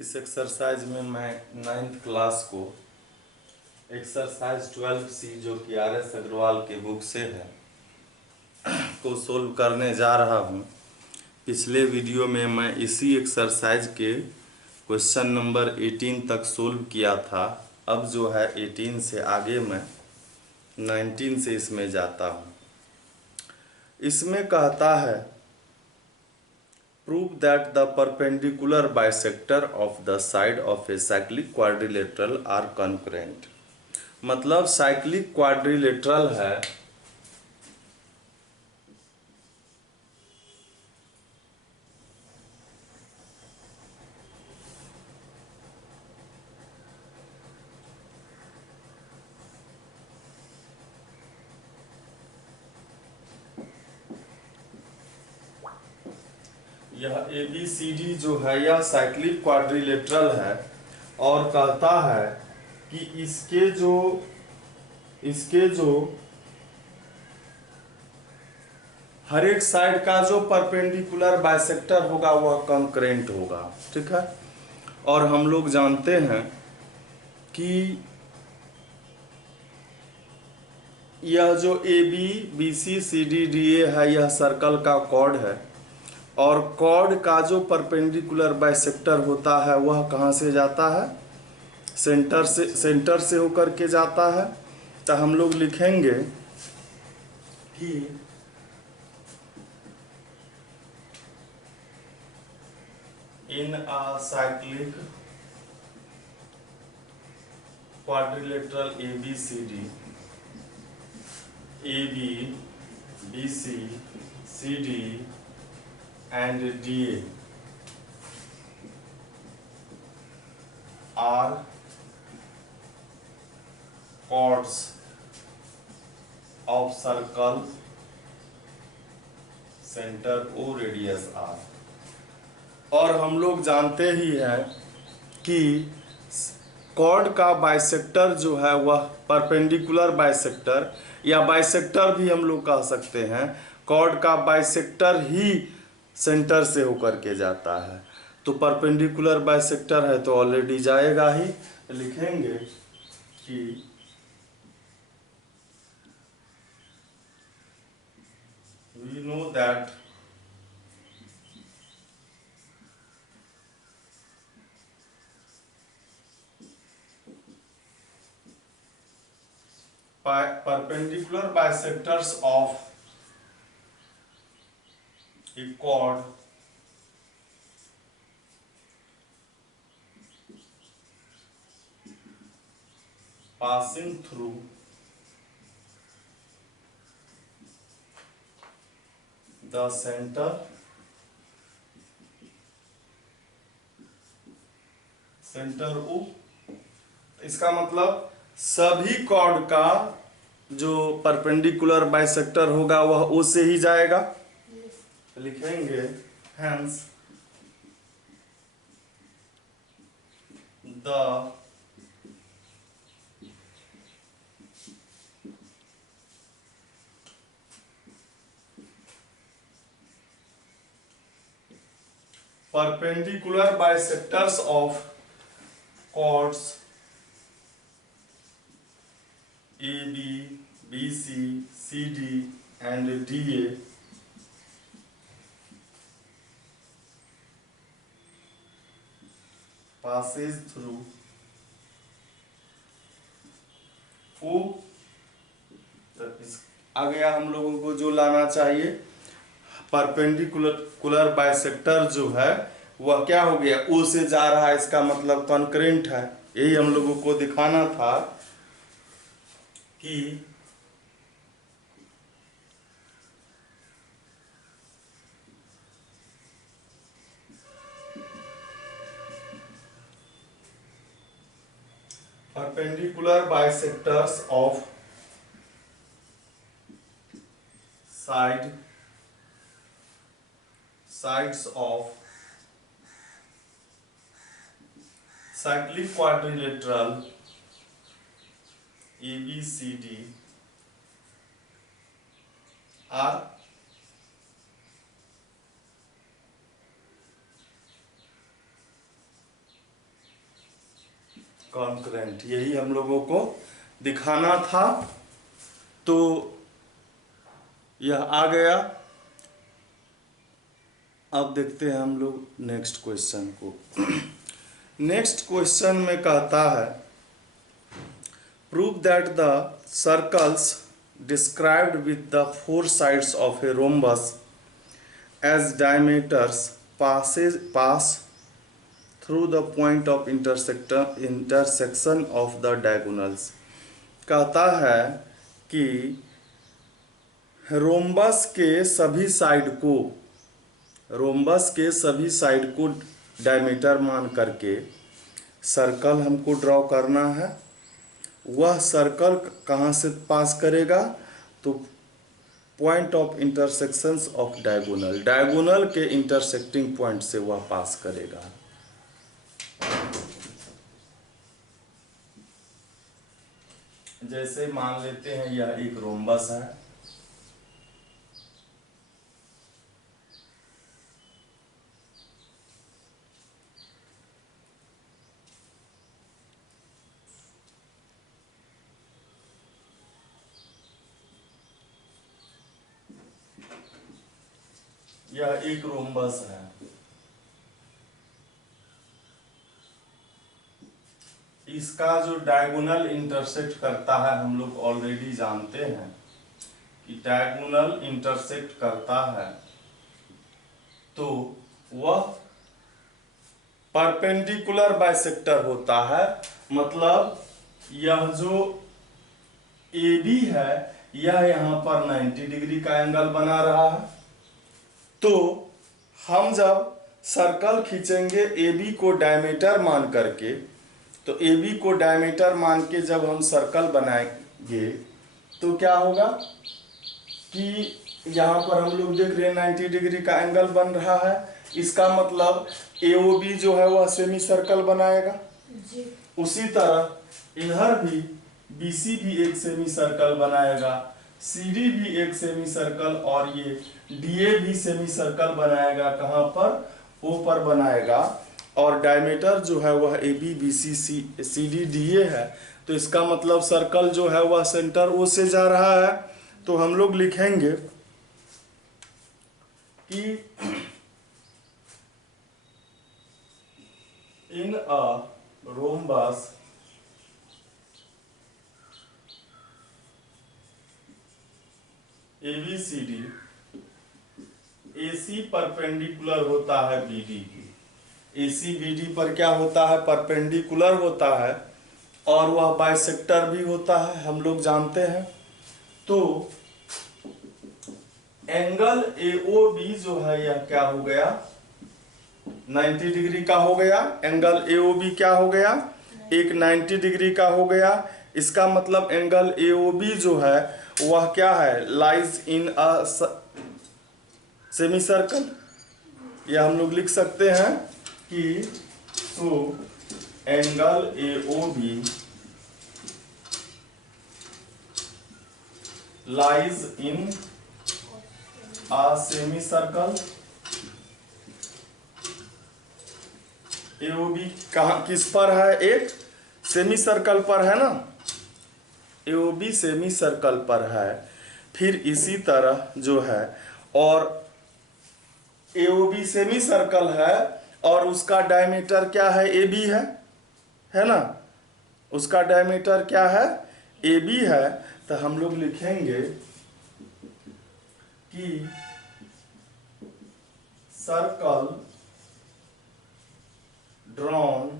इस एक्सरसाइज में मैं 9th क्लास को एक्सरसाइज 12C जो कि RS अग्रवाल के बुक से है को सोल्व करने जा रहा हूँ। पिछले वीडियो में मैं इसी एक्सरसाइज के क्वेश्चन नंबर 18 तक सोल्व किया था। अब जो है 18 से आगे मैं 19 से इसमें जाता हूँ। इसमें कहता है prove that the perpendicular bisector of the side of a cyclic quadrilateral are concurrent। मतलब साइक्लिक क्वाड्रिलेटरल है यह ABCD जो है यह साइक्लिक क्वाड्रिलेटरल है और कहता है कि इसके जो हर एक साइड का जो परपेंडिकुलर बाइसेक्टर होगा वह कंकरेंट होगा। ठीक है। और हम लोग जानते हैं कि यह जो AB BC CD DA है यह सर्कल का कॉर्ड है और कॉर्ड का जो परपेंडिकुलर बाइसेक्टर होता है वह कहाँ से जाता है? सेंटर से होकर के जाता है। तो हम लोग लिखेंगे कि in a cyclic quadrilateral ABCD AB BC CD and DA are chords of circle center O radius R। और हम लोग जानते ही हैं कि कॉर्ड का बाइसेक्टर जो है वह परपेंडिकुलर बाइसेक्टर या बाइसेक्टर भी हम लोग कह सकते हैं। कॉर्ड का बाइसेक्टर ही सेंटर से होकर के जाता है तो परपेंडिकुलर बाइसेक्टर है तो ऑलरेडी जाएगा ही। लिखेंगे कि we know that perpendicular bisectors of a chord passing through the center O। इसका मतलब सभी कॉर्ड का जो परपेंडिकुलर बाइसेक्टर होगा वह O से ही जाएगा। लिखेंगे hence the perpendicular bisectors of chords AB, BC, CD and DA passes through O। आ गया हम लोगों को जो लाना चाहिए परपेंडिकुलर बाइसेक्टर जो है वह क्या हो गया? O से जा रहा है, इसका मतलब कॉन्करेंट है। यही हम लोगों को दिखाना था कि perpendicular bisectors of sides of cyclic quadrilateral ABCD are concurrent, यही हम लोगों को दिखाना था। तो यह आ गया। अब देखते हैं हम लोग नेक्स्ट क्वेश्चन को। नेक्स्ट क्वेश्चन में कहता है prove that the circles described with the four sides of a rhombus as diameters pass through the point of intersection of the diagonals. कहता है कि रोम्बस के सभी साइड को डायमीटर मान करके सर्कल हमको ड्रॉ करना है। वह सर्कल कहाँ से पास करेगा? तो point of intersections of diagonal के इंटरसेक्टिंग पॉइंट से वह पास करेगा। जैसे मान लेते हैं यह एक रोम्बस है, यह एक रोम्बस है। इसका जो डायगोनल इंटरसेक्ट करता है हम लोग ऑलरेडी जानते हैं कि डायगोनल इंटरसेक्ट करता है तो वह परपेंडिकुलर बाइसेक्टर होता है। मतलब यह जो AB है यह यहाँ पर 90 डिग्री का एंगल बना रहा है। तो हम जब सर्कल खींचेंगे AB को डायमीटर मान करके, तो AB को डायमीटर मान के जब हम सर्कल बनाएंगे तो क्या होगा कि यहाँ पर हम लोग देख रहे हैं 90 डिग्री का एंगल बन रहा है। इसका मतलब AOB जो है वह सेमी सर्कल बनाएगा जी। उसी तरह इधर भी BC भी एक सेमी सर्कल बनाएगा, CD भी एक सेमी सर्कल और ये DA भी सेमी सर्कल बनाएगा। कहाँ पर? O पर बनाएगा। और डायमीटर जो है वह AB BC CD DA है। तो इसका मतलब सर्कल जो है वह सेंटर O से जा रहा है। तो हम लोग लिखेंगे कि in a rhombus ABCD AC perpendicular होता है BD की। AC BD पर क्या होता है? परपेंडिकुलर होता है और वह बाइसेक्टर भी होता है, हम लोग जानते हैं। तो एंगल AOB जो है यह क्या हो गया? 90 डिग्री का हो गया। एंगल AOB क्या हो गया? एक 90 डिग्री का हो गया। इसका मतलब एंगल AOB जो है वह क्या है? Lies in a semi circle. यह हम लोग लिख सकते हैं कि तो angle AOB lies in a semi circle. AOB कहाँ किस पर है? एक सेमी सर्कल पर है ना। AOB सेमी सर्कल पर है। फिर इसी तरह जो है और AOB सेमी सर्कल है और उसका डायमीटर क्या है? AB है ना। उसका डायमीटर क्या है? AB है। तो हम लोग लिखेंगे कि सर्कल ड्रॉन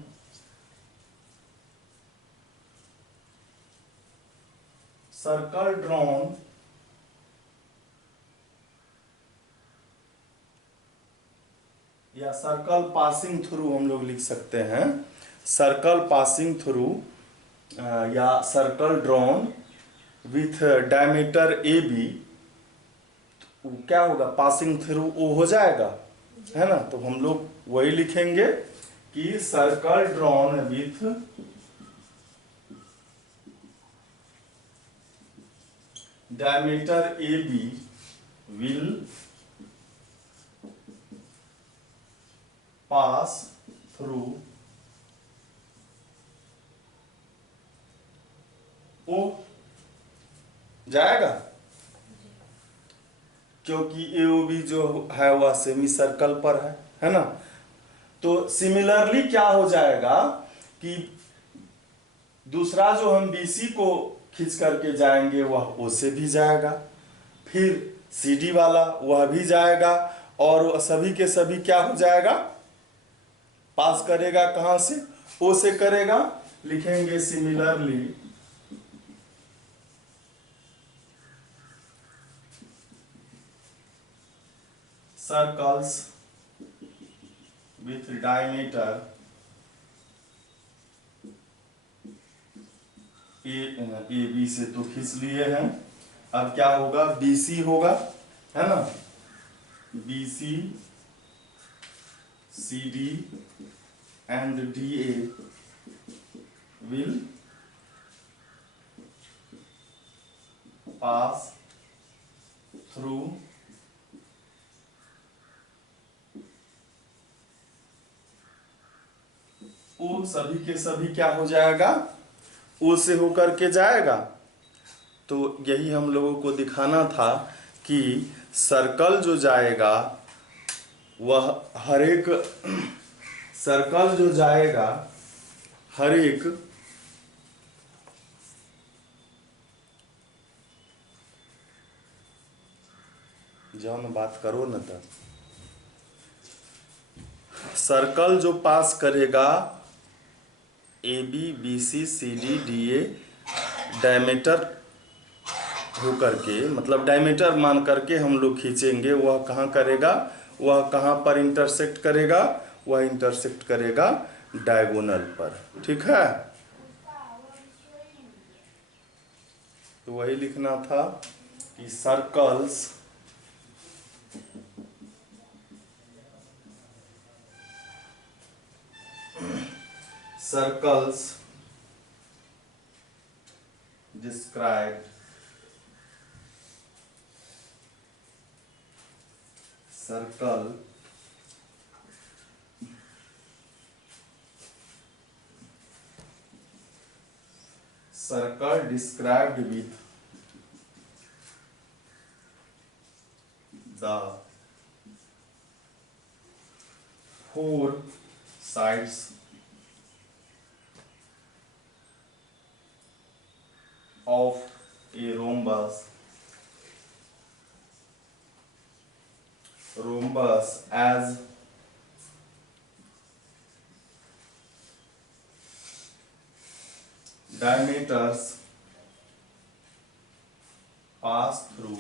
या सर्कल पासिंग थ्रू हम लोग लिख सकते हैं। सर्कल पासिंग थ्रू या circle drawn with diameter AB क्या होगा? पासिंग थ्रू O हो जाएगा, है ना। तो हम लोग वही लिखेंगे कि circle drawn with diameter AB will pass through ओ जाएगा, क्योंकि AOB जो है वह सेमी सर्कल पर है ना। तो सिमिलरली क्या हो जाएगा कि दूसरा जो हम BC को खींच करके जाएंगे वह O से भी जाएगा, फिर CD वाला वह भी जाएगा, और सभी के सभी क्या हो जाएगा, पास करेगा कहां से, O से करेगा। लिखेंगे similarly circles with diameter AB से तो खींच लिए हैं, अब क्या होगा, BC होगा, है ना। BC CD and DA will pass through O, सभी के सभी क्या हो जाएगा, O से होकर के जाएगा। तो यही हम लोगों को दिखाना था कि सर्कल जो जाएगा वह हर एक सर्कल जो जाएगा हर एक जौन बात करो न तब, सर्कल जो पास करेगा AB BC CD DA diameter हो करके, मतलब डायमीटर मान करके हम लोग खींचेंगे, वह कहाँ करेगा, वह कहाँ पर इंटरसेक्ट करेगा, वह इंटरसेक्ट करेगा डायगोनल पर, ठीक है। तो वही लिखना था कि circles described circle described with the four sides of a rhombus as diameters pass through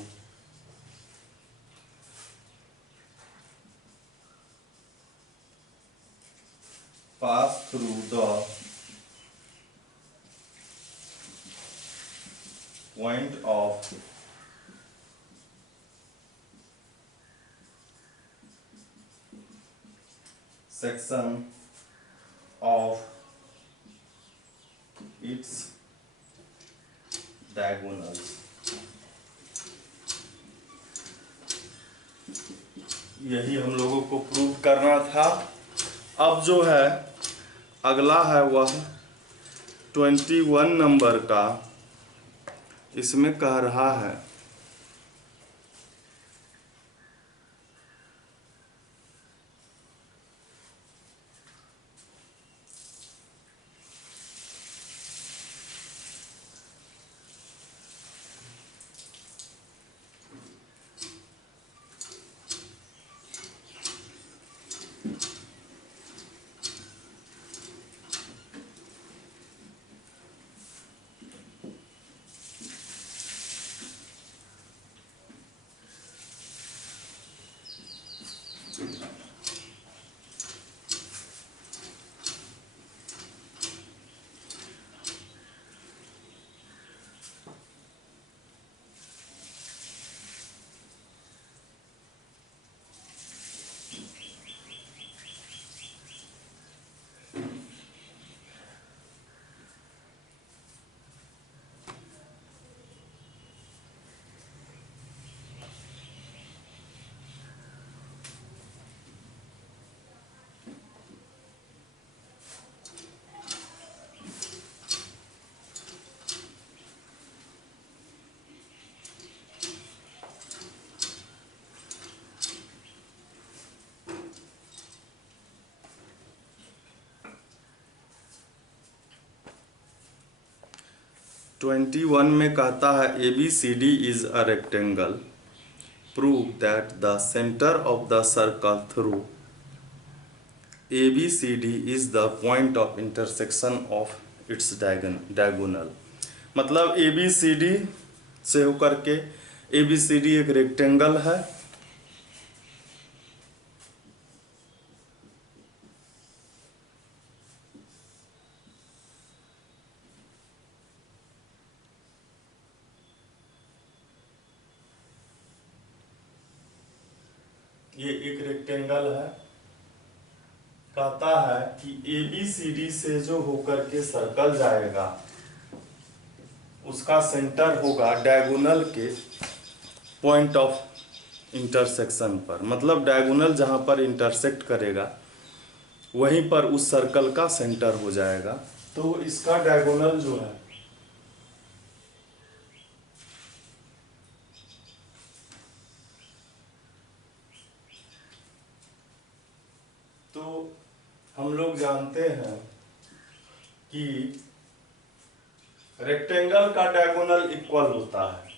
the point of section of its diagonals। यही हम लोगों को प्रूव करना था। अब जो है अगला है वह 21 नंबर का, इसमें कह रहा है 21 में कहता है ABCD is a rectangle, prove that the centre of the circle through ABCD is the point of intersection of its diagonal. मतलब ABCD से होकर के ABCD एक रेक्टेंगल है, ये एक रेक्टेंगल है। कहता है कि ABCD से जो होकर के सर्कल जाएगा उसका सेंटर होगा डायगोनल के पॉइंट ऑफ इंटरसेक्शन पर। मतलब डायगोनल जहाँ पर इंटरसेक्ट करेगा वहीं पर उस सर्कल का सेंटर हो जाएगा। तो इसका डायगोनल जो है तो हम लोग जानते हैं कि रेक्टेंगल का डायगोनल इक्वल होता है।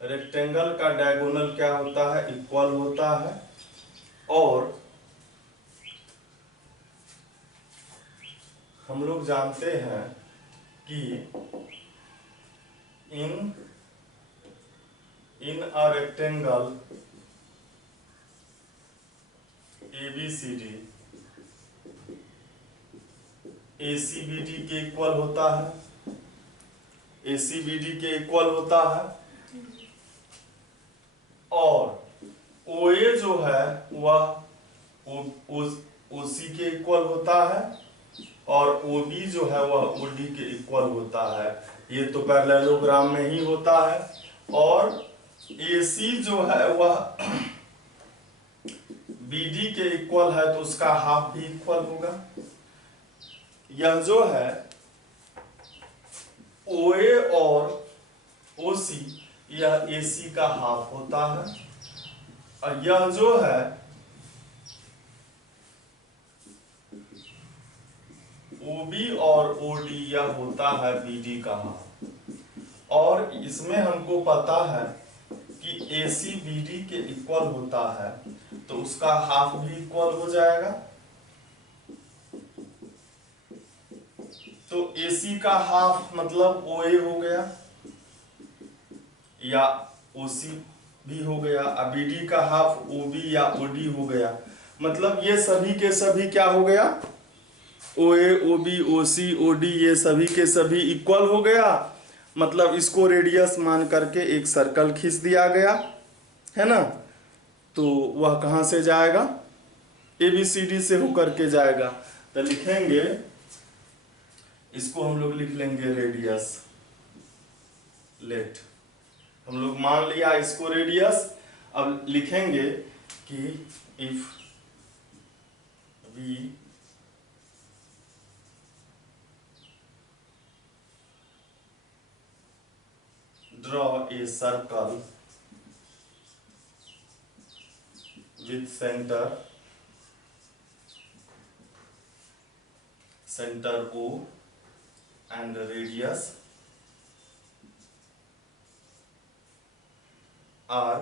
रेक्टेंगल का डायगोनल क्या होता है? इक्वल होता है। और हम लोग जानते हैं कि in a rectangle ABCD ACBD के इक्वल होता है। ACBD के इक्वल होता है। और OA जो है वह OC के इक्वल होता है और OB जो है वह OD के इक्वल होता है। ये तो पैरेललोग्राम में ही होता है। और AC जो है वह BD के इक्वल है तो उसका हाफ भी इक्वल होगा। यह जो है OA और OC यह AC का हाफ होता है। और यह जो है OB और OD यह होता है BD का हाफ। और इसमें हमको पता है कि AC BD के इक्वल होता है तो उसका हाफ भी इक्वल हो जाएगा। तो AC का हाफ मतलब OA हो गया या OC भी हो गया, और BD का हाफ OB या OD हो गया। मतलब ये सभी के सभी क्या हो गया? OA OB OC OD ये सभी के सभी इक्वल हो गया। मतलब इसको रेडियस मान करके एक सर्कल खींच दिया गया है ना। तो वह कहाँ से जाएगा? ABCD से होकर के जाएगा। तो लिखेंगे, इसको हम लोग लिख लेंगे रेडियस। लेट हम लोग मान लिया इसको रेडियस। अब लिखेंगे कि if we draw a circle with center O and radius R,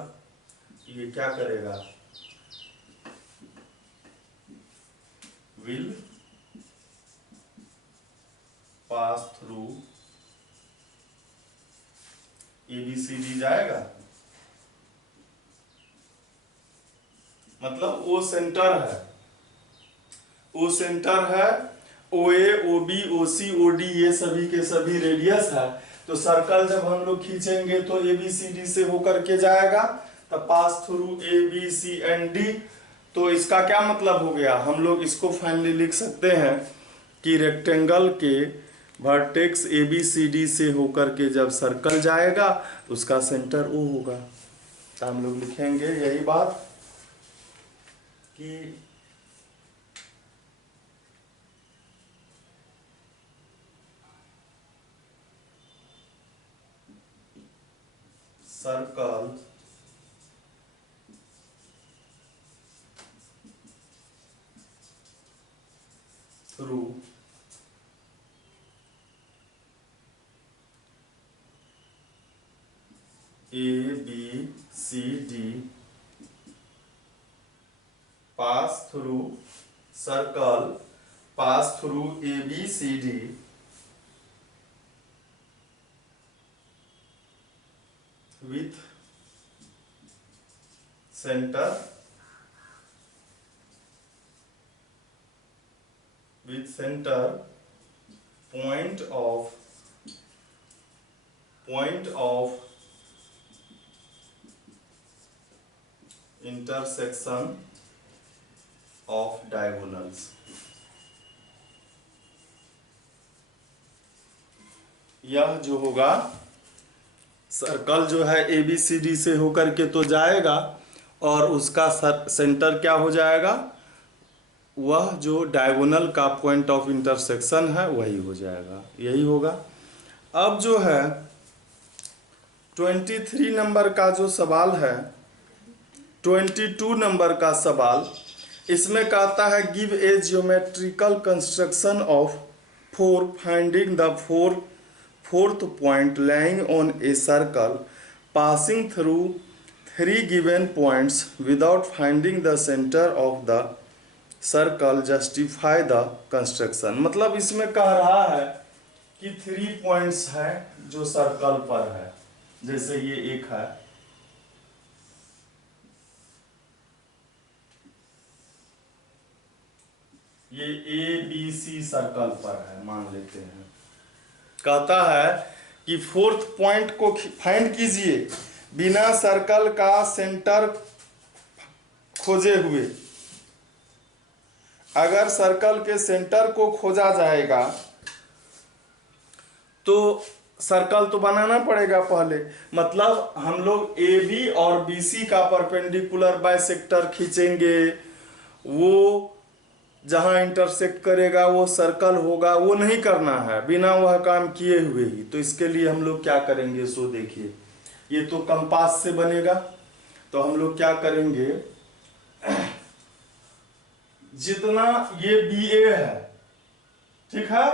ये क्या करेगा? will pass through ABCD जाएगा। मतलब O सेंटर है, O सेंटर है, OA OB OC OD ये सभी के सभी रेडियस है। तो सर्कल जब हम लोग खींचेंगे तो ABCD से होकर के जाएगा, तब pass through ABC and D। तो इसका क्या मतलब हो गया? हम लोग इसको फाइनली लिख सकते हैं कि रेक्टेंगल के वर्टेक्स ABCD से होकर के जब सर्कल जाएगा तो उसका सेंटर O होगा। तो हम लोग लिखेंगे यही बात कि circle through C D pass through circle pass through ABCD with center point of intersection of diagonals। यह जो होगा सर्कल जो है ABCD से होकर के तो जाएगा और उसका सेंटर क्या हो जाएगा, वह जो डायगोनल का पॉइंट ऑफ इंटरसेक्शन है वही हो जाएगा, यही होगा। अब जो है 23 नंबर का जो सवाल है, 22 नंबर का सवाल, इसमें कहता है give a geometrical construction of four finding the fourth point lying on a circle passing through 3 given points without finding the centre of the circle justify the construction. मतलब इसमें कह रहा है कि 3 पॉइंट्स है जो सर्कल पर है, जैसे ये एक है, ये ABC सर्कल पर है मान लेते हैं। कहता है कि फोर्थ पॉइंट को फाइंड कीजिए बिना सर्कल का सेंटर खोजे हुए। अगर सर्कल के सेंटर को खोजा जाएगा तो सर्कल तो बनाना पड़ेगा पहले, मतलब हम लोग AB और BC का परपेंडिकुलर बाइसेक्टर खींचेंगे, वो जहां इंटरसेक्ट करेगा वो सर्कल होगा, वो नहीं करना है बिना वह काम किए हुए ही। तो इसके लिए हम लोग क्या करेंगे, सो देखिए, ये तो कंपास से बनेगा, तो हम लोग क्या करेंगे, जितना ये BA है, ठीक है,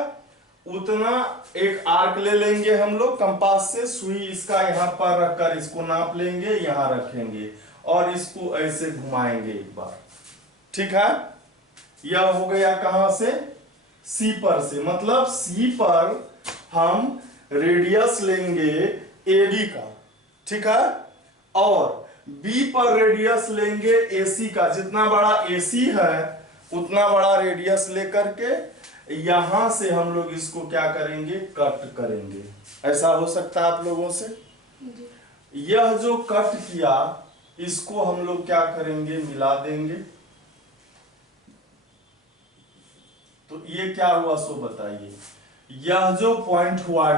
उतना एक आर्क ले लेंगे हम लोग कंपास से, सुई इसका यहाँ पर रखकर इसको नाप लेंगे, यहाँ रखेंगे और इसको ऐसे घुमाएंगे एक बार, ठीक है। यह हो गया कहां से, C पर से, मतलब C पर हम रेडियस लेंगे AB का, ठीक है, और B पर रेडियस लेंगे AC का। जितना बड़ा AC है उतना बड़ा रेडियस लेकर के यहां से हम लोग इसको क्या करेंगे, कट करेंगे। ऐसा हो सकता है आप लोगों से। यह जो कट किया इसको हम लोग क्या करेंगे, मिला देंगे। तो ये क्या हुआ सो बताइए, यह जो पॉइंट हुआ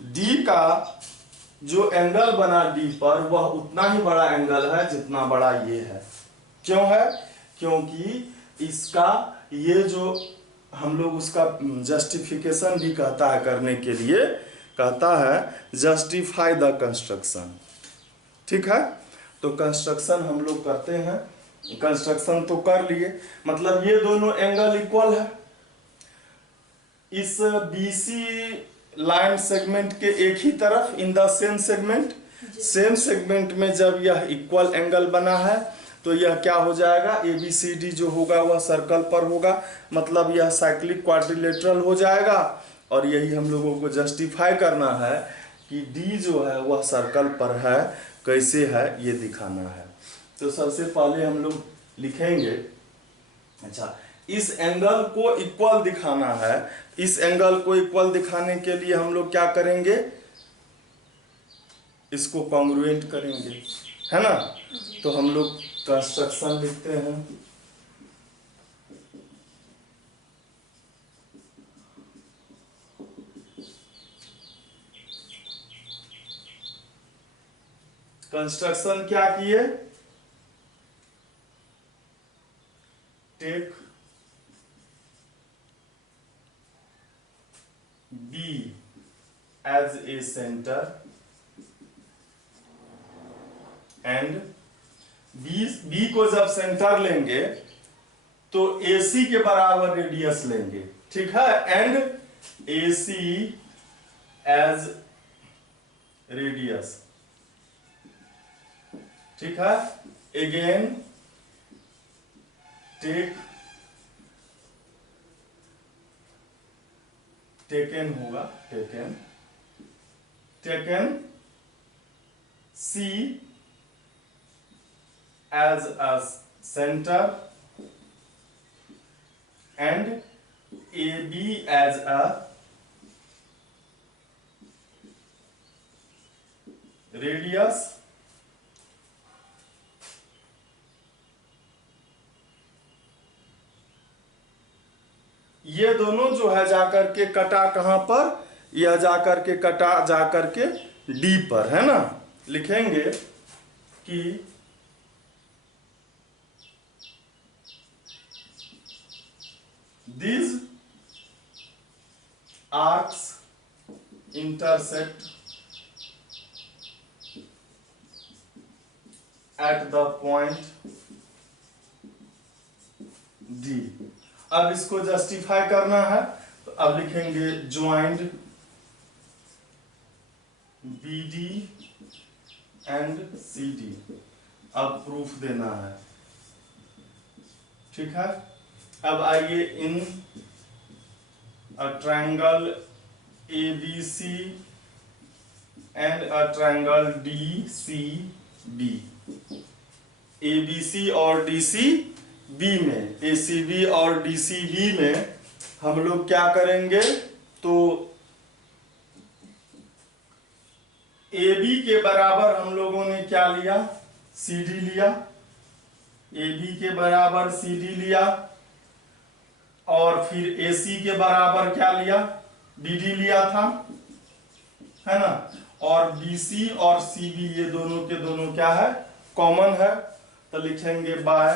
D का जो एंगल बना D पर वह उतना ही बड़ा एंगल है जितना बड़ा ये है। क्यों है, क्योंकि इसका ये जो हम लोग उसका जस्टिफिकेशन भी कहता है करने के लिए, कहता है जस्टिफाई द कंस्ट्रक्शन, ठीक है। तो कंस्ट्रक्शन हम लोग करते हैं, कंस्ट्रक्शन तो कर लिए, मतलब ये दोनों एंगल इक्वल है। इस BC लाइन सेगमेंट के एक ही तरफ, इन द सेम सेगमेंट में जब यह इक्वल एंगल बना है तो यह क्या हो जाएगा, ABCD जो होगा वह सर्कल पर होगा, मतलब यह साइक्लिक क्वाड्रिलेटरल हो जाएगा। और यही हम लोगों को जस्टिफाई करना है कि D जो है वह सर्कल पर है, कैसे है ये दिखाना है। तो सबसे पहले हम लोग लिखेंगे, अच्छा, इस एंगल को इक्वल दिखाना है। इस एंगल को इक्वल दिखाने के लिए हम लोग क्या करेंगे, इसको कॉन्ग्रुएंट करेंगे, है ना। तो हम लोग कंस्ट्रक्शन लिखते हैं, कंस्ट्रक्शन क्या किए, take B as a center and B को जब सेंटर लेंगे तो AC के बराबर रेडियस लेंगे, ठीक है, एंड AC एज रेडियस। ठीक है। अगेन टेकन होगा, taken C as a center and AB as a radius ये दोनों जो है जाकर के कटा कहां पर, यह जाकर के कटा जाकर के डी पर, है ना। लिखेंगे कि these arcs intersect at the point D। अब इसको जस्टिफाई करना है तो अब लिखेंगे ज्वाइंट BD एंड CD। अब प्रूफ देना है, ठीक है। अब आइए in a triangle ABC and a triangle DCB। ABC और DCB में, ACB और DCB में हम लोग क्या करेंगे, तो AB के बराबर हम लोगों ने क्या लिया, CD लिया। AB के बराबर CD लिया और फिर AC के बराबर क्या लिया, BD लिया था, है ना। और BC और CB ये दोनों के दोनों क्या है, कॉमन है। तो लिखेंगे by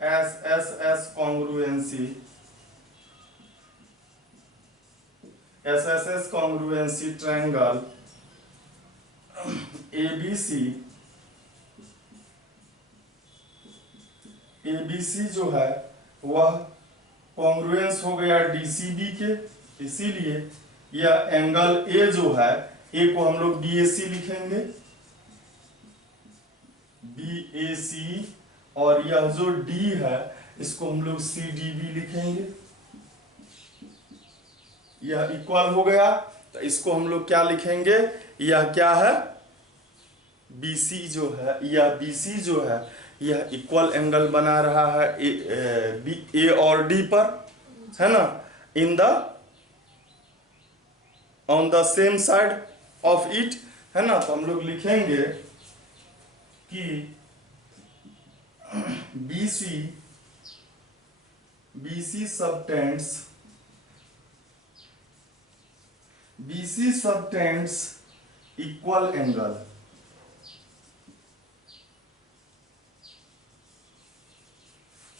SSS congruency, SSS congruency triangle ABC जो है वह कॉन्ग्रुएंस हो गया DCB के, इसीलिए यह एंगल A जो है, A को हम लोग BAC लिखेंगे, BAC, और यह जो D है इसको हम लोग CDB लिखेंगे। यह इक्वल हो गया तो इसको हम लोग क्या लिखेंगे, यह क्या है, BC जो है, यह BC जो है यह इक्वल एंगल बना रहा है A और D पर, है ना, in the on the same side of it, है ना। तो हम लोग लिखेंगे कि BC subtends equal angle,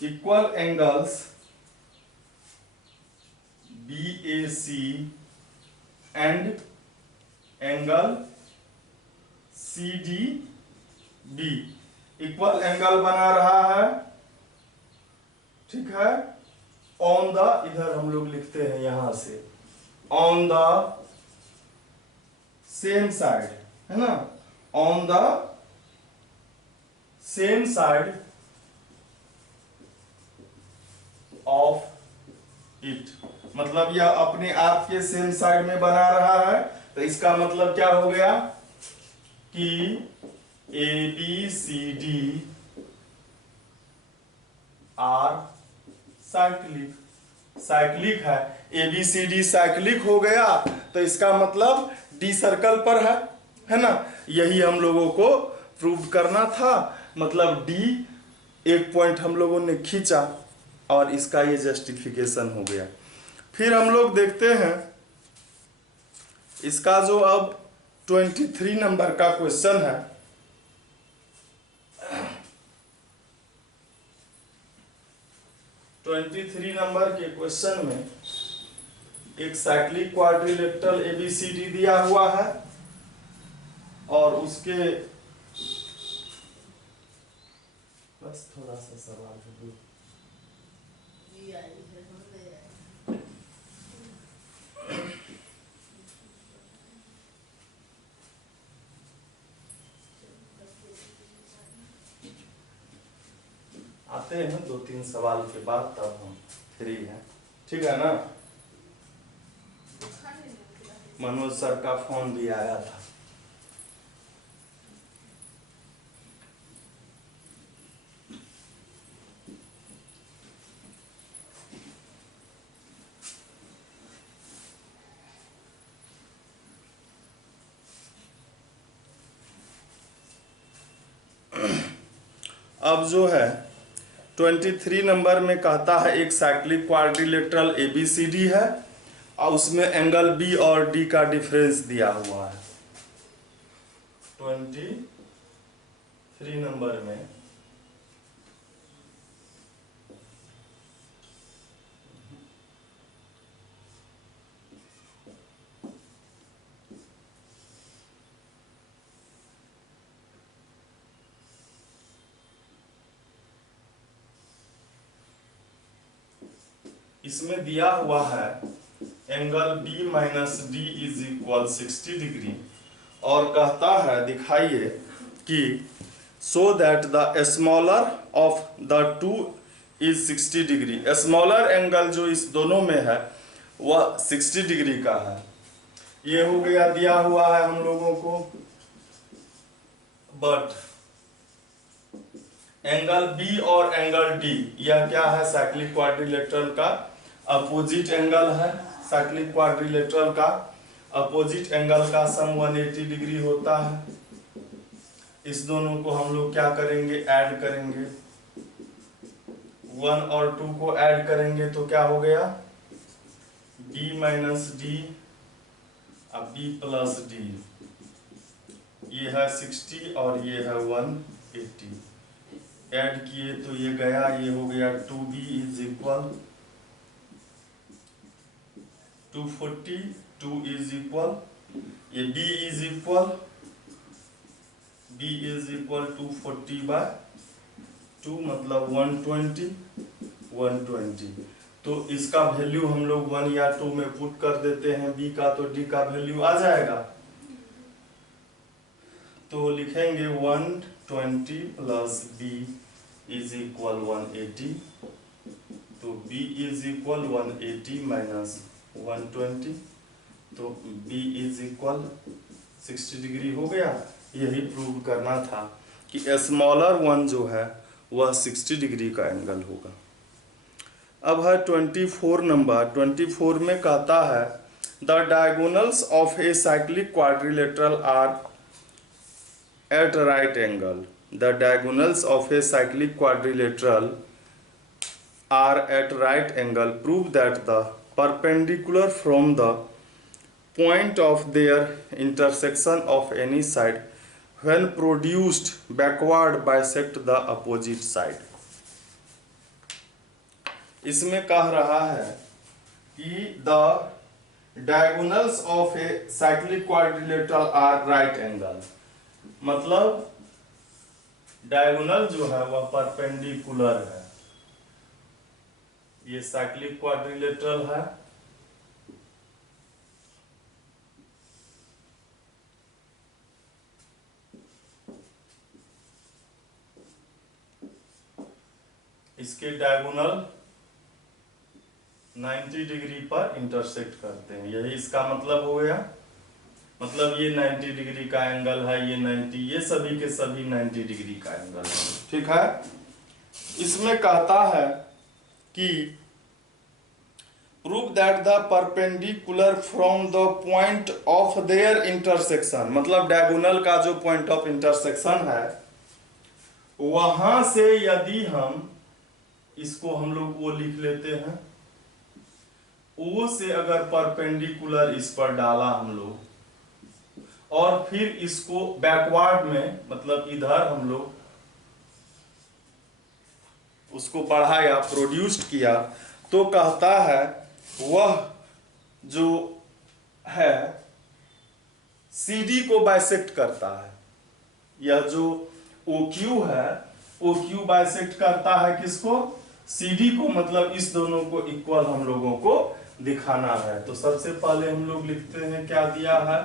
equal angles BAC and angle CDB। Equal angle बना रहा है, ठीक है, ऑन द, इधर हम लोग लिखते हैं यहां से, ऑन द सेम साइड, है ना, on the same side of it. मतलब यह अपने आप के सेम साइड में बना रहा है, तो इसका मतलब क्या हो गया कि ABCD आर साइक्लिक है। ABCD साइक्लिक हो गया तो इसका मतलब D सर्कल पर है ना। यही हम लोगों को प्रूव करना था, मतलब D एक पॉइंट हम लोगों ने खींचा और इसका ये जस्टिफिकेशन हो गया। फिर हम लोग देखते हैं इसका जो अब 23 नंबर का क्वेश्चन है। 23 नंबर के क्वेश्चन में एक साइक्लिक क्वाड्रिलेटरल ABCD दिया हुआ है और उसके बस थोड़ा सा सवाल है। आते हैं 2-3 सवाल के बाद, तब हम फ्री हैं, ठीक है ना। मनोज सर का फोन भी आया था। अब जो है 23 नंबर में कहता है एक साइक्लिक क्वाड्रिलेटरल ABCD है और उसमें एंगल B और D का डिफरेंस दिया हुआ है। 23 नंबर में इसमें दिया हुआ है angle B minus D is equal 60 degree और कहता है दिखाइए कि so that the smaller of the two is 60 degree. Smaller angle जो इस दोनों में है वह 60 डिग्री का है। ये हो गया दिया हुआ है हम लोगों को, बट एंगल B और एंगल D यह क्या है, साइक्लिक क्वाड्रिलेटरल का अपोजिट एंगल है। साइक्लिक क्वाड्रिलेटरल का अपोजिट एंगल का सम 180 डिग्री होता है। इस दोनों को हम लोग क्या करेंगे, ऐड करेंगे। 1 और 2 को ऐड करेंगे तो क्या हो गया, B माइनस D अब B प्लस D। ये है 60 और ये है 180, ऐड किए तो ये गया, ये हो गया 2B is equal 240, 2 is equal ये B इज इक्वल 240/2 मतलब 120। तो इसका वैल्यू हम लोग 1 या 2 में पुट कर देते हैं B का, तो D का वैल्यू आ जाएगा। तो लिखेंगे 120 प्लस B इज इक्वल 180, तो B इज इक्वल 180 माइनस 120, तो B इज इक्वल 60 डिग्री हो गया। यही प्रूव करना था कि स्मॉलर वन जो है वह 60 डिग्री का एंगल होगा। अब है 24 नंबर। 24 में कहता है the diagonals of a cyclic quadrilateral are at right angle. The diagonals of a cyclic quadrilateral are at right angle. Prove that the perpendicular from the point of their intersection of any side when produced backward bisect the opposite side. इसमें कह रहा है कि the diagonals of a cyclic quadrilateral are right angle, मतलब diagonal जो है वह perpendicular है। ये साइक्लिक क्वाड्रिलेटरल है, इसके डायगोनल 90 डिग्री पर इंटरसेक्ट करते हैं, यही इसका मतलब हो गया। मतलब ये 90 डिग्री का एंगल है, ये 90, ये सभी के सभी 90 डिग्री का एंगल है, ठीक है। इसमें कहता है कि prove that the perpendicular from the point of their intersection, मतलब डायगोनल का जो पॉइंट ऑफ इंटरसेक्शन है वहां से यदि हम इसको हम लोग वो लिख लेते हैं, ओ से अगर परपेंडिकुलर इस पर डाला हम लोग और फिर इसको बैकवर्ड में मतलब इधर हम लोग उसको बढ़ाया, प्रोड्यूस्ड किया, तो कहता है वह जो है CD को बाइसेक्ट करता है। यह जो OQ है OQ बाइसेक्ट करता है किसको, CD को, मतलब इस दोनों को इक्वल हम लोगों को दिखाना है। तो सबसे पहले हम लोग लिखते हैं क्या दिया है,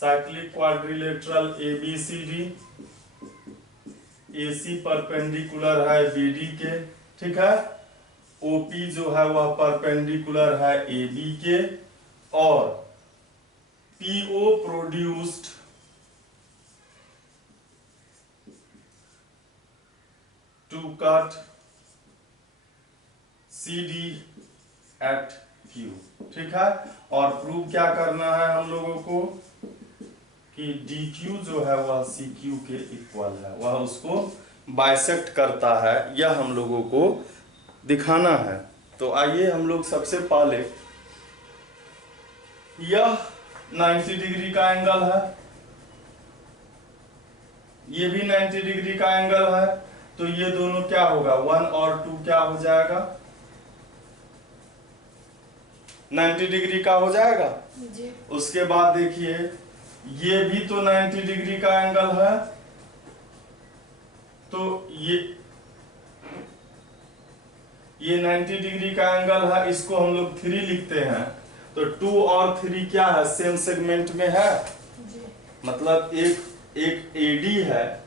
cyclic quadrilateral ABCD, AC perpendicular है BD के, ठीक है। OP जो है वह परपेंडिकुलर है AB के, और PO produced to cut CD at Q, ठीक है। और प्रूव क्या करना है हम लोगों को कि DQ जो है वह CQ के इक्वल है, वह उसको बाइसेक्ट करता है, यह हम लोगों को दिखाना है। तो आइए हम लोग सबसे पहले, यह 90 डिग्री का एंगल है, ये भी 90 डिग्री का एंगल है, तो ये दोनों क्या होगा, 1 और 2 क्या हो जाएगा, 90 डिग्री का हो जाएगा जी। उसके बाद देखिए ये भी तो 90 डिग्री का एंगल है, तो ये 90 डिग्री का एंगल है, इसको हम लोग 3 लिखते हैं। तो 2 और 3 क्या है, सेम सेगमेंट में है जी। मतलब एक AD है,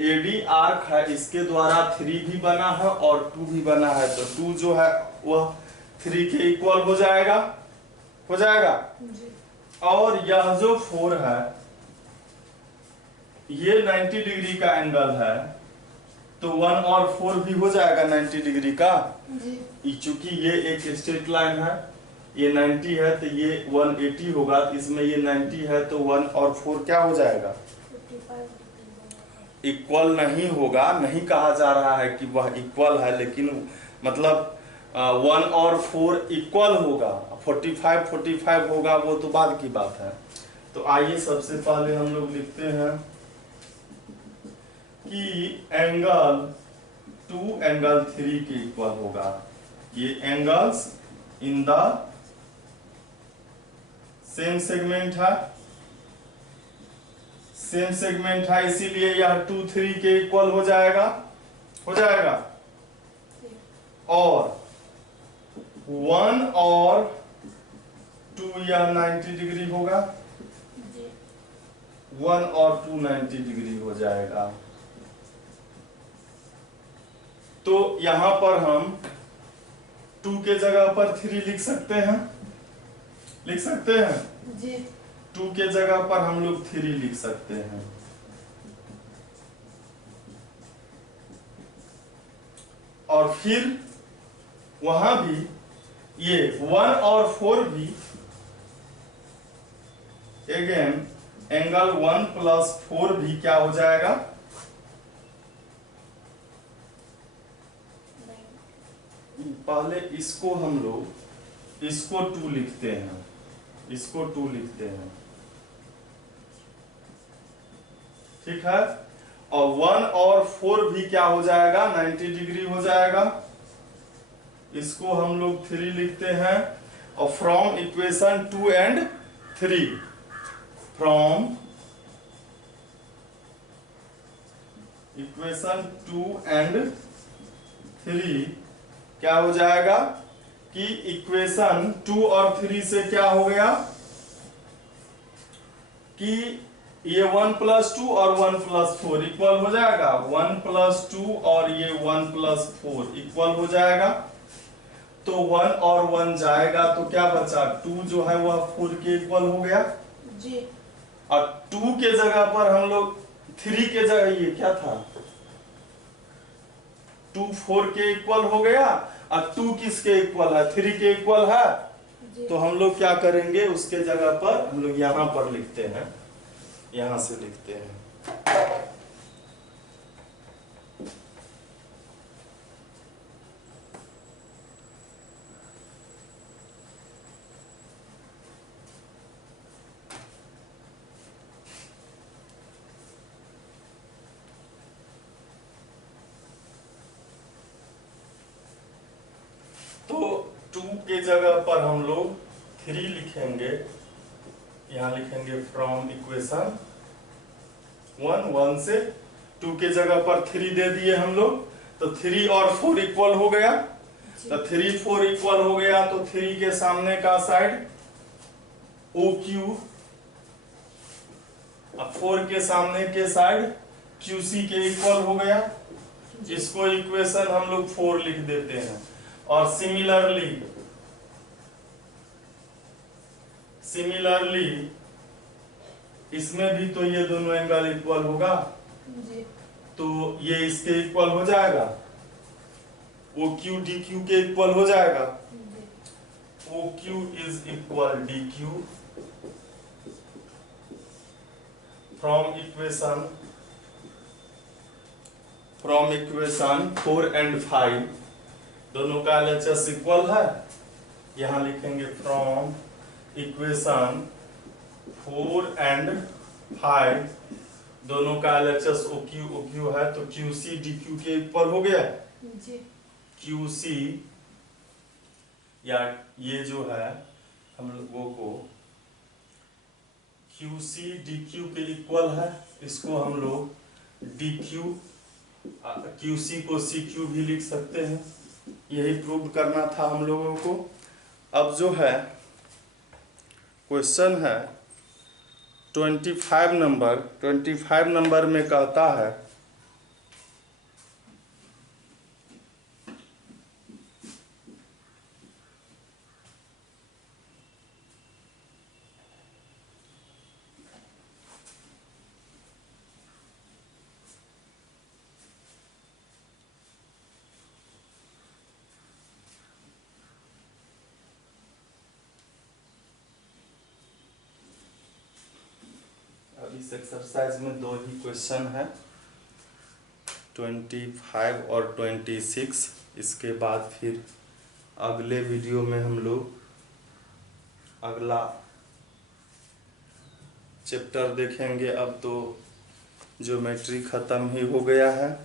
AD आर्क है, इसके द्वारा 3 भी बना है और 2 भी बना है, तो 2 जो है वह 3 के इक्वल हो जाएगा जी। और यह जो 4 है, ये 90 डिग्री का एंगल है, तो 1 और 4 भी हो जाएगा 90 डिग्री का जी। चूंकि ये एक स्ट्रेट लाइन है, ये 90 है तो ये 180 होगा, तो इसमें ये 90 है तो 1 और 4 क्या हो जाएगा, इक्वल नहीं होगा। नहीं कहा जा रहा है कि वह इक्वल है, लेकिन मतलब 1 और 4 इक्वल होगा, 45 होगा, वो तो बाद की बात है। तो आइए सबसे पहले हम लोग लिखते हैं कि एंगल 2 एंगल 3 के इक्वल होगा। ये angles in the same segment है, इसीलिए यह 2 3 के इक्वल हो जाएगा और 1 और 2 यह 90 डिग्री होगा, 1 और 2 90 डिग्री हो जाएगा। तो यहां पर हम 2 के जगह पर 3 लिख सकते हैं जी। 2 के जगह पर हम लोग 3 लिख सकते हैं। और फिर वहां भी ये 1 और 4 भी अगेन एंगल 1 + 4 भी क्या हो जाएगा, पहले इसको हम लोग इसको 2 लिखते हैं, ठीक है। और 1 और 4 भी क्या हो जाएगा, 90 डिग्री हो जाएगा, इसको हम लोग 3 लिखते हैं। और from equation 2 and 3, from equation 2 and 3 क्या हो जाएगा कि इक्वेशन 2 और 3 से क्या हो गया कि ये 1 + 2 और 1 + 4 इक्वल हो जाएगा, 1 + 2 और ये 1 + 4 इक्वल हो जाएगा। तो 1 और 1 जाएगा तो क्या बचा, 2 जो है वह 4 के इक्वल हो गया जी। और 2 के जगह पर हम लोग 3 के जगह, ये क्या था, 2 4 के इक्वल हो गया, और 2 किसके इक्वल है, 3 के इक्वल है। तो हम लोग क्या करेंगे, उसके जगह पर हम लोग यहाँ पर लिखते हैं, यहां से लिखते हैं। तो 2 के जगह पर हम लोग 3 लिखेंगे, यहां लिखेंगे फ्रॉम इक्वेशन 1 से 2 के जगह पर 3 दे दिए हम लोग, तो 3 और 4 इक्वल हो गया। तो 3 4 इक्वल हो गया, तो 3 के सामने का साइड OQ अब 4 के सामने के साइड QC के इक्वल हो गया, इसको इक्वेशन हम लोग 4 लिख देते हैं। और सिमिलरली इसमें भी तो ये दोनों एंगल इक्वल होगा जी। तो ये इसके इक्वल हो जाएगा, OQ DQ के इक्वल हो जाएगा। OQ is equal DQ from equation 4 and 5 दोनों का LHS इक्वल है। यहां लिखेंगे फ्रॉम इक्वेशन 4 एंड 5 दोनों का LHS OQ है तो QC DQ के इक्वल हो गया। जी। QC या ये जो है हम लोगों को QC DQ के इक्वल है, इसको हम लोग DQ QC को CQ भी लिख सकते हैं। यही प्रूव करना था हम लोगों को। अब जो है क्वेश्चन है 25 नंबर में कहता है इस एक्सरसाइज में 2 ही क्वेश्चन है 25 और 26। इसके बाद फिर अगले वीडियो में हम लोग अगला चैप्टर देखेंगे। अब तो ज्योमेट्री ख़त्म ही हो गया है,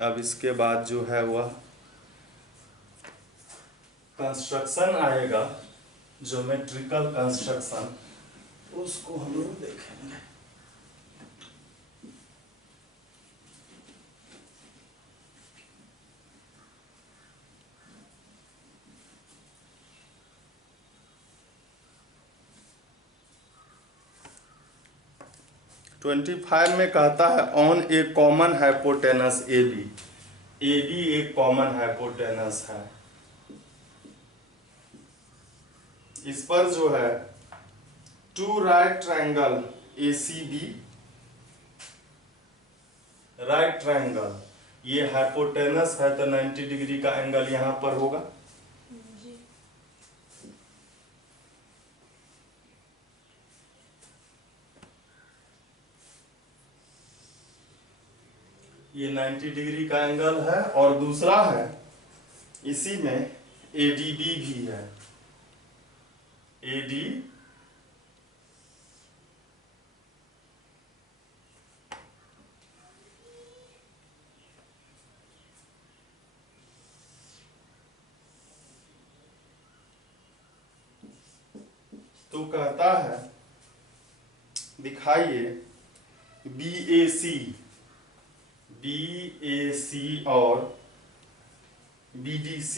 अब इसके बाद जो है वह कंस्ट्रक्शन आएगा, ज्योमेट्रिकल कंस्ट्रक्शन, उसको हम लोग देखेंगे। ट्वेंटी 25 में कहता है on A common hypotenuse AB एक कॉमन हाइपोटेनस है। इस पर जो है 2 right triangle ACB, right triangle, ये हाइपोटेनस है तो 90 डिग्री का एंगल यहां पर होगा। जी। ये 90 डिग्री का एंगल है। और दूसरा है इसी में ADB भी है, AD तो कहता है दिखाइए BAC और BDC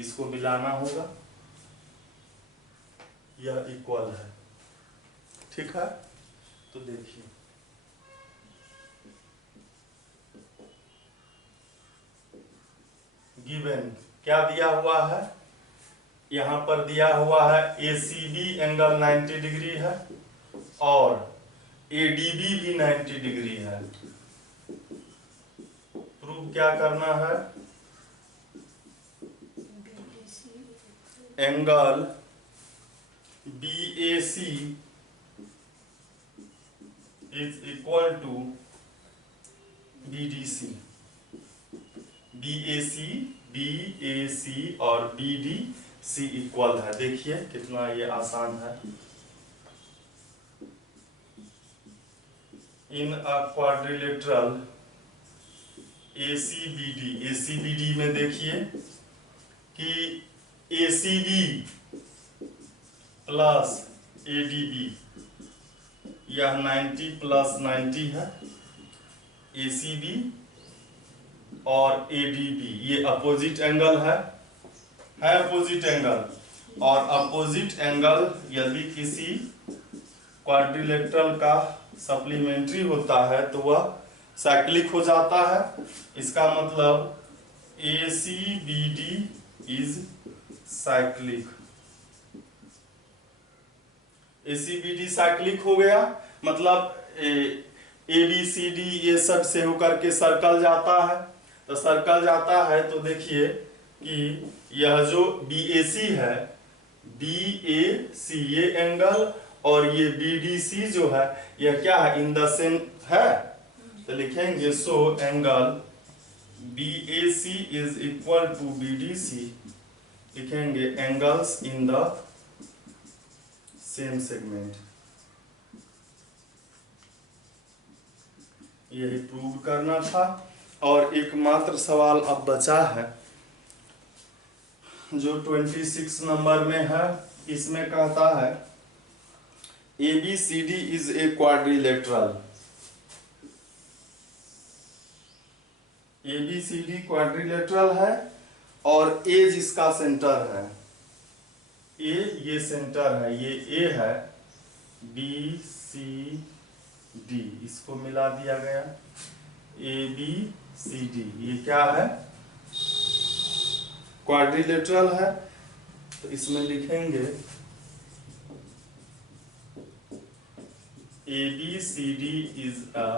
इसको मिलाना होगा, यह इक्वल है। ठीक है, तो देखिए गिवन क्या दिया हुआ है, यहां पर दिया हुआ है ACB एंगल 90 डिग्री है और ADB भी 90 डिग्री है। प्रूव क्या करना है, angle BAC is equal to BDC। BAC और BDC इक्वल है। देखिए कितना ये आसान है। इन अ क्वाड्रिलेटरल ACBD में देखिए कि ACB प्लस ADB यह 90 प्लस 90 है, ACB और ADB ये अपोजिट एंगल है अपोजिट एंगल। और अपोजिट एंगल यदि किसी क्वाड्रिलेटरल का सप्लीमेंट्री होता है तो वह साइक्लिक हो जाता है। इसका मतलब ACBD is cyclic. ACBD cyclic हो गया, मतलब ABCD ये सब से होकर के सर्कल जाता है। तो सर्कल जाता है तो देखिए कि यह जो BAC है, BAC ये एंगल और ये BDC जो है यह क्या है, इन द सेम है। तो लिखेंगे so angle BAC is equal to BDC, लिखेंगे angles in the same segment. यही प्रूव करना था। और एकमात्र सवाल अब बचा है जो 26 नंबर में है। इसमें कहता है ABCD is a quadrilateral. ABCD quadrilateral है और A जिसका सेंटर है, A ये सेंटर है, ये A है, BCD इसको मिला दिया गया, ABCD ये क्या है, क्वाड्रिलेटरल है। तो इसमें लिखेंगे ABCD is a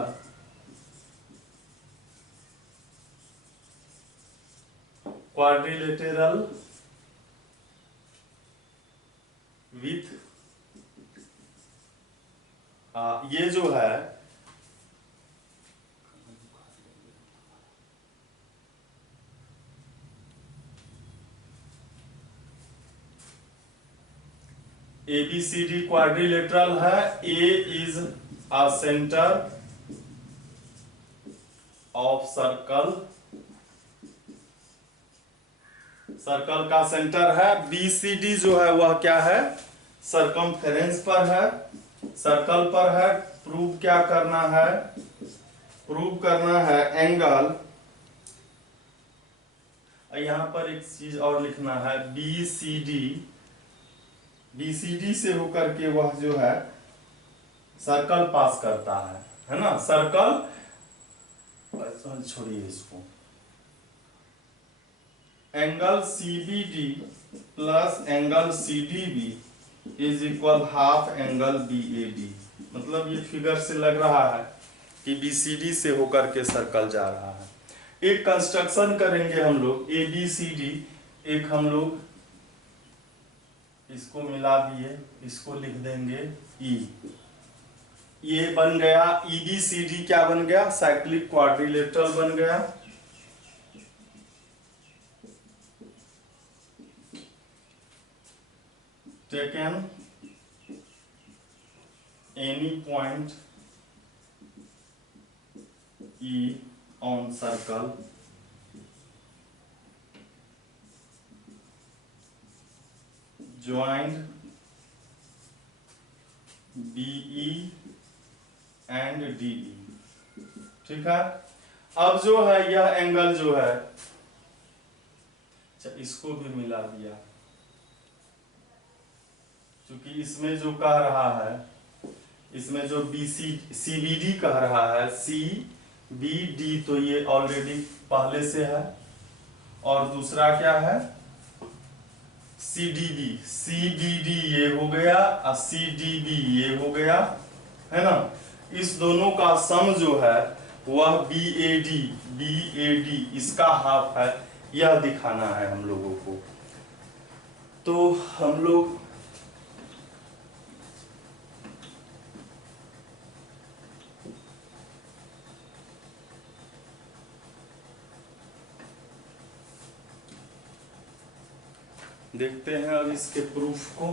quadrilateral with ये जो है ABCD क्वाड्रिलेटरल है। A is a centre of circle, circle का सेंटर है। BCD जो है वह क्या है, सरकमफेरेंस पर है, सर्कल पर है। प्रूव क्या करना है, प्रूव करना है एंगल। यहां पर एक चीज और लिखना है, BCD से होकर के वह जो है सर्कल पास करता है ना, सर्कल। छोड़िए इसको, angle CBD plus angle CDB is equal half angle BAD। मतलब ये फिगर से लग रहा है कि BCD से होकर के सर्कल जा रहा है। एक कंस्ट्रक्शन करेंगे हम लोग ABCD, एक हम लोग इसको मिला दिए, इसको लिख देंगे E। ये बन गया EBCD, क्या बन गया, साइक्लिक क्वाड्रिलेटरल बन गया। Taken any point E on circle joined BE and DE। ठीक है। अब जो है यह एंगल जो है, अच्छा इसको भी मिला दिया, क्योंकि इसमें जो कह रहा है, इसमें जो CBD कह रहा है, CBD तो ये ऑलरेडी पहले से है। और दूसरा क्या है, CBD ये हो गया और CDB ये हो गया, है ना। इस दोनों का सम जो है वह BAD इसका हाफ है, यह दिखाना है हम लोगों को। तो हम लोग देखते हैं अब इसके प्रूफ को।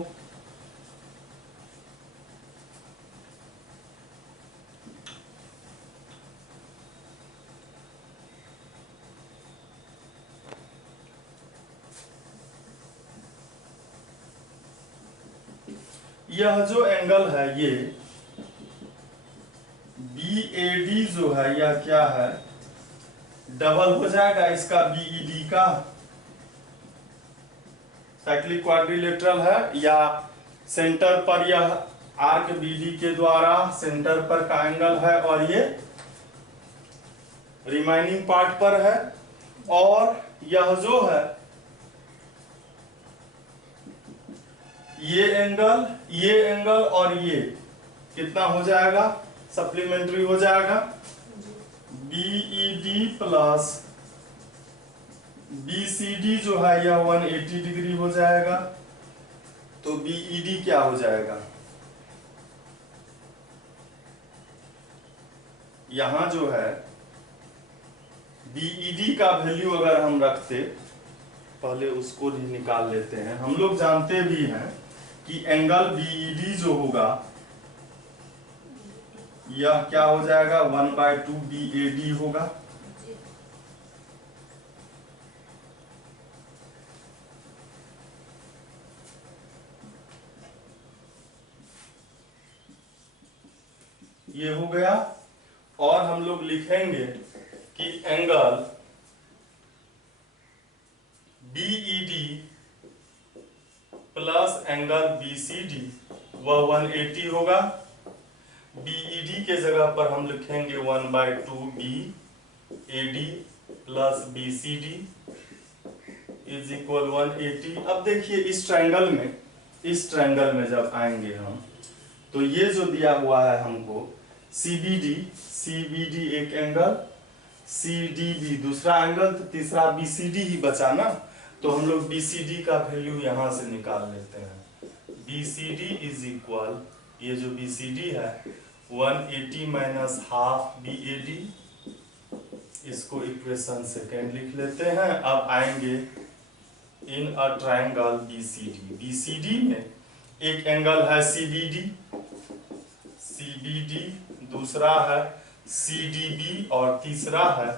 यह जो एंगल है ये BAD जो है यह क्या है, डबल हो जाएगा इसका BED का। साइक्लिक क्वाड्रिलेटरल है, या सेंटर पर यह आर्क BD के द्वारा सेंटर पर का एंगल है और ये रिमाइनिंग पार्ट पर है। और यह जो है ये एंगल और ये कितना हो जाएगा, सप्लीमेंट्री हो जाएगा। BED प्लस BCD जो है यह 180 डिग्री हो जाएगा। तो BED क्या हो जाएगा, यहां जो है BED का वैल्यू अगर हम रखते, पहले उसको भी निकाल लेते हैं। हम लोग जानते भी हैं कि एंगल BED जो होगा यह क्या हो जाएगा, 1/2 BAD होगा। ये हो गया। और हम लोग लिखेंगे कि angle BED plus angle BCD वह 180 होगा। BED के जगह पर हम लिखेंगे 1/2 BAD plus BCD is equal 180। अब देखिए इस ट्रायंगल में जब आएंगे हम, तो ये जो दिया हुआ है हमको CBD एक एंगल, CDB दूसरा एंगल, तो तीसरा BCD ही बचा ना। तो हम लोग BCD का वैल्यू यहां से निकाल लेते हैं। BCD इज इक्वल, ये जो BCD है 180 माइनस हाफ BAD, इसको इक्वेशन सेकेंड लिख लेते हैं। अब आएंगे इन अ ट्रायंगल BCD में एक एंगल है CBD, दूसरा है CDB और तीसरा है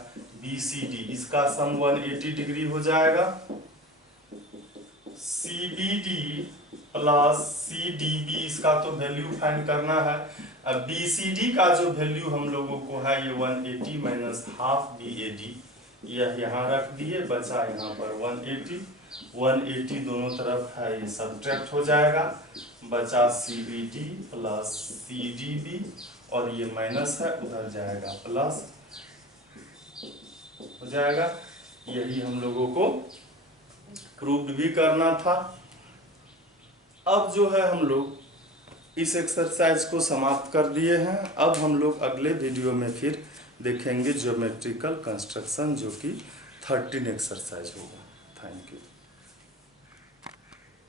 BCD। इसका सम 180 डिग्री हो जाएगा। CBD प्लस CDB इसका तो वैल्यू फाइंड करना है। अब BCD का जो वैल्यू हम लोगों को है ये 180 माइनस हाफ BAD, यह यहाँ रख दिए, बचा यहाँ पर 180 दोनों तरफ है ये सब्ट्रैक्ट हो जाएगा, बचा CBD प्लस CDB और ये माइनस है उधर जाएगा प्लस हो जाएगा। यही हम लोगों को प्रूव भी करना था। अब जो है हम लोग इस एक्सरसाइज को समाप्त कर दिए हैं। अब हम लोग अगले वीडियो में फिर देखेंगे ज्योमेट्रिकल कंस्ट्रक्शन, जो कि 13 एक्सरसाइज होगा। Thank you.